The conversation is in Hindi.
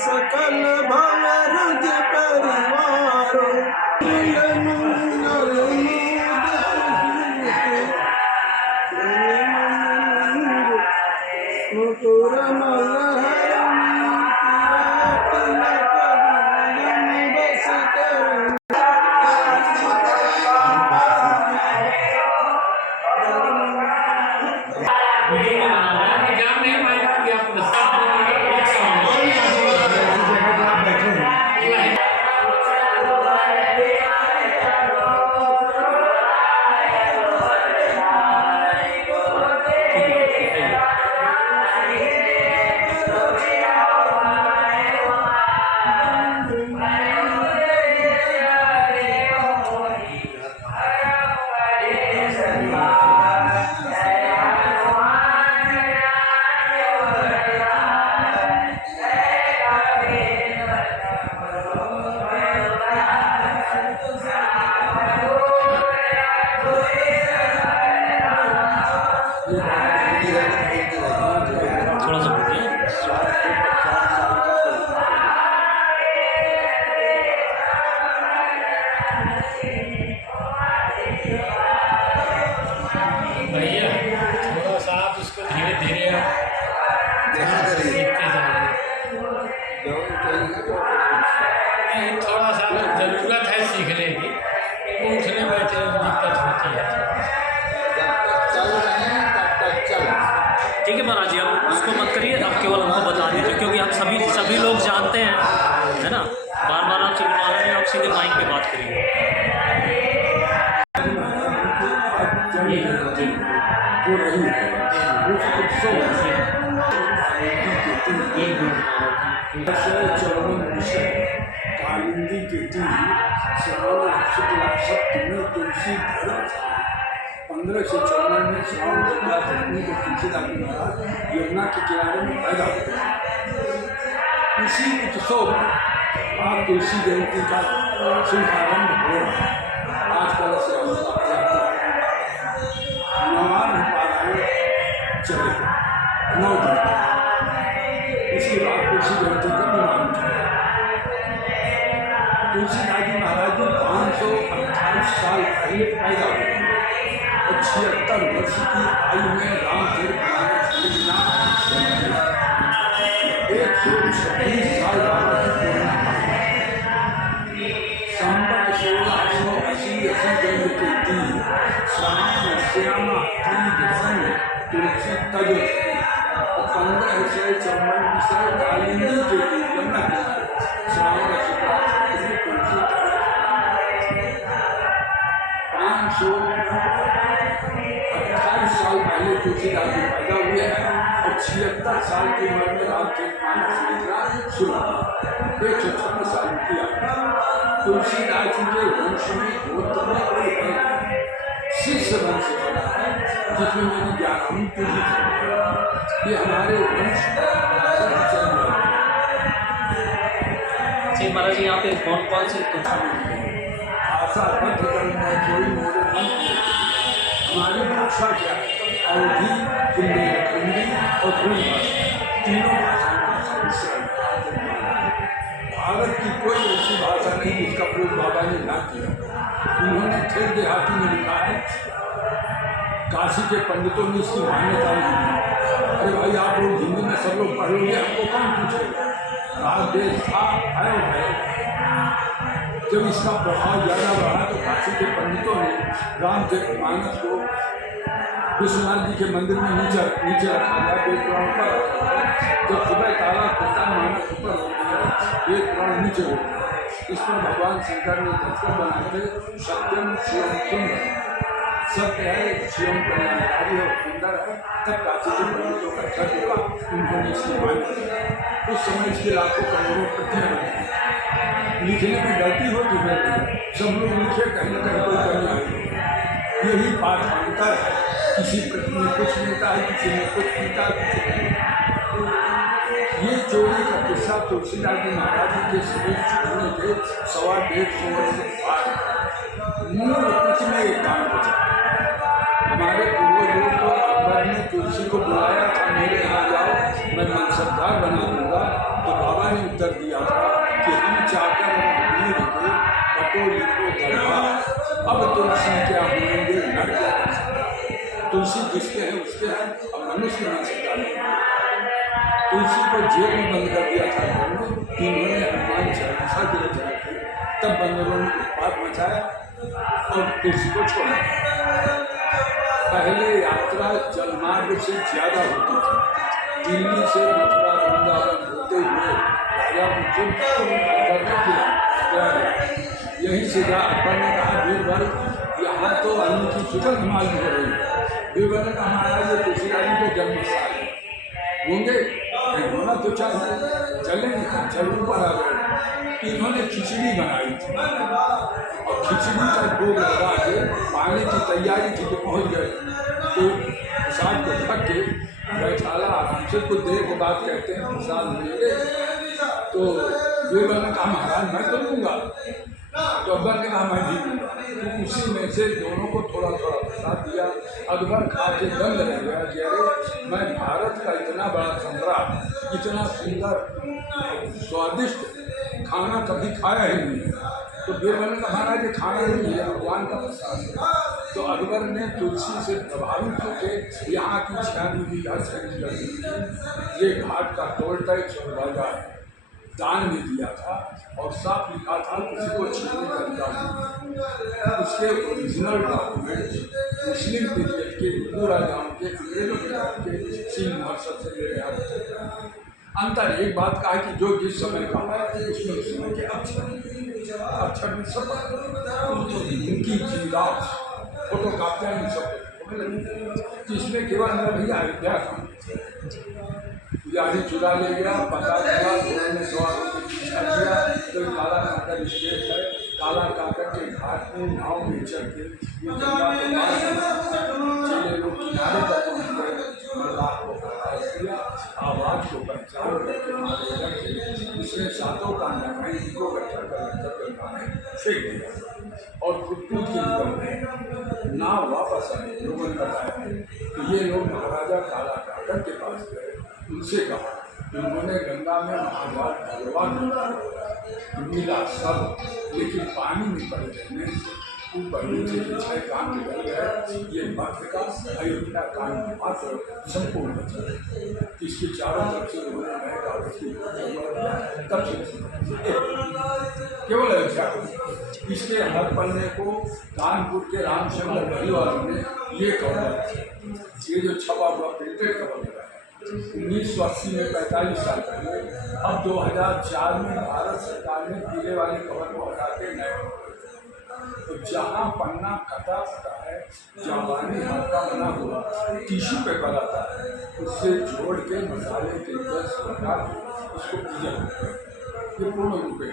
सकल भवरज परिवारो मुकुर थोड़ा सा जरूरत है सीखने की, उठने बैठने में दिक्कत होती है। ठीक है महाराज जी, अब उसको मत करिए, अब केवल हमको बता दीजिए, क्योंकि हम सभी लोग जानते हैं, है ना। बार बार आप चिल्लाना नहीं, आप सीधे माइक पे बात करिए। कालिंदी के दिन श्रावण शुक्ला सप्तमी तुलसी 15 से 54 में श्रावण शुक्ला सप्तमी को तुलसीदास जी महाराज यमुना के किनारे में पैदा हुए। इसी उत्सव में आज तुलसी जयंती का शुभारंभ हो रहा है। आजकल से नवान पारायण चलेगा 9 दिन, इसके बाद तुलसी जयंती का निर्माण चलेगा। तुलसीदास जी महाराज जी 528 साल पहले पैदा हुए और 76 वर्ष की आयु में रामचरित मानस लिखना 126 साल बाबा की पूर्ण संबत 1680 जन्म के दिन श्याम श्यामा तीज संग तुलसी तज और 1554 से कालिंदी के दिन यमुना किनारे श्रावण शुक्ला 528 साल पहले तुलसीदास जी पैदा हुए हैं और 76 साल की उम्र में रामचरितमानस लिखना शुरू किया। 156 साल की आयु। तुलसीदास जी के वंश में गोत्र में कोई है शिष्य वंश चला है, जिसमें मेरी 11वीं पीढ़ी है। ये हमारे वंश चल रहा है। महाराज जी, यहाँ पे कौन कौन से आशा बंध करना कोई मोरे मन हमारी भाषा क्या है? अवधी, हिंदी और कोई तीनों भाषाओं का संमिश्रण। भारत की कोई ऐसी भाषा नहीं जिसका प्रयोग बाबा ने ना किया। उन्होंने ठेठ देहाती में लिखा है, काशी के पंडितों ने इसकी मान्यता नहीं दी। अरे भाई, आप लोग हिंदी में सब लोग पढ़ लोगे, आपको कौन पूछेगा? देश था है। जब इसका प्रभाव ज़्यादा बढ़ा तो काशी के पंडितों ने रामचरितमानस को विश्वनाथ जी के मंदिर में नीचे रखा गया, वेद पुराण पर रखा गया। जब सुबह ताला खुलता मानस ऊपर हो गया, वेद पुराण नीचे हो गया। इस पर भगवान शंकर ने दस्तखत बनाते सत्यम शिवम सुंदर, सत्य है, शिवम कल्याणकारी है और सुंदर है। तब काशी के पंडितों का छठ हुआ, उन्होंने इसकी मान्यता किया। उस समय इसके लाखों करोड़ों प्रतियां बनी। लिखने में गलती होती है, सब लोग लिखे, कहीं ना कहीं कोई कमी आई। यही पाठांतर है, किसी प्रति में कुछ मिलता है, किसी में कुछ मिलता है, किसी में। ये चोरी का किस्सा तुलसीदास जी महाराज जी के शरीर छूटने के 125 वर्ष बाद मूल कुछ में एक काम बचा। हमारे पूर्वजों को अकबर ने तुलसी को बुलाया था, मेरे यहाँ जाओ, मैं मनसबदार बना दूंगा। तो बाबा ने उत्तर दिया था कि हम चाहकर वीर के पटोली को दरबा, अब तुलसी क्या होंगे, नर क्या कर सकते। तुलसी जिसके हैं उसके हैं, अब मनुष्य मनसबदार नहीं। तुलसी को जेल में बंद कर दिया था इन्होंने हनुमान चालीसा की रचना की। तब बंदरों ने उत्पात मचाया और तुलसी को छोड़ा। पहले यात्रा जलमार्ग से ज़्यादा होती थी। दिल्ली से मथुरा वृंदावन होते हुए राजा यही से अकबर ने कहा, बीरबल यहाँ तो अन्न की सुगंध मालूम हो रही है। बीरबल ने कहा, महाराज ये तुलसीदास जी के जन्म स्थान है, होंगे होना तो चाहिए, चलेंगे। चल ऊपर आ गए। इन्होंने खिचड़ी बनाई थी और खिचड़ी का भोग लगा के पानी की तैयारी थी कि पहुँच गए। तो प्रसाद को ढक के बैठाला आराम से, कुछ देर के बाद कहते हैं प्रसाद मिले। तो बीरबल ने कहा, महाराज मैं तो लूँगा। तो अकबर ने कहा, मैं भी लूँगा। तो उसी में से दोनों को थोड़ा थोड़ा प्रसाद दिया। अकबर खा के दंग रह गया कि अरे मैं भारत का इतना बड़ा सम्राट, इतना सुंदर स्वादिष्ट खाना कभी खाया ही नहीं। तो बीरबल ने कहा, महाराज ये खाना नहीं है, भगवान का प्रसाद है। तो अकबर ने तुलसी से प्रभावित होकर यहाँ की 96 बीघा सैनिक लगी, ये घाट का टोल टैक्स और बाजार दान में दिया था और साफ लिखा था किसी को छीनने का अधिकार नहीं। उसके ओरिजिनल डॉक्यूमेंट मुस्लिम पीरियड के हिंदू राजाओं के अंग्रेजों के सिंह महर्षद से ले रहा। अंतर एक बात का है कि जो जिस समय का है उसमें उस समय के अक्षर में सब उनकी जीवात फोटो कापियाँ नहीं सब, जिसमें केवल मेरा भैया अयोध्या था। पुजारी चुरा ले गया, पता चला उन्होंने सवाल किया। तो काला काकर स्टेट है, काला काकर के घाट में नाव में चढ़ के ये चले लोग किनारे पर पहुँच गए। लाख को प्रकाश किया, आवाज़ को पहचान करके मारे रखे, उसने सातों का नगाई को गट्ठर फेंक दिया और खुद कूद के निकल गए। नाव वापस आए, लोगों ने बताया कि ये लोग महाराजा काला काकर के पास गए, उनसे कहा, उन्होंने गंगा में महाजाल भगवान मिला सब, लेकिन पानी में पड़े रहने से ऊपर नीचे के 6 काम निकल गए। ये भक्त का अयोध्या कांड मात्र संपूर्ण बचा। इसके चारों तरफ से उन्होंने नए कागज की तब से केवल अयोध्या को, इसके हर पन्ने को कानपुर के रामचंद्र परिवारों ने ये कवर, ये जो छपा हुआ प्रिंटेड कवर लगा है 1980 में 45 साल पहले। अब 2004 में भारत सरकार ने पीले वाले कवर को हटा के नए, तो जहाँ पन्ना कटा फटा है, जापानी हाथ का बना हुआ टिश्यू पेपर आता है, उससे जोड़ के मसाले के 10 प्रकार उसको पूजा करते हैं। ये पूर्ण रूप है।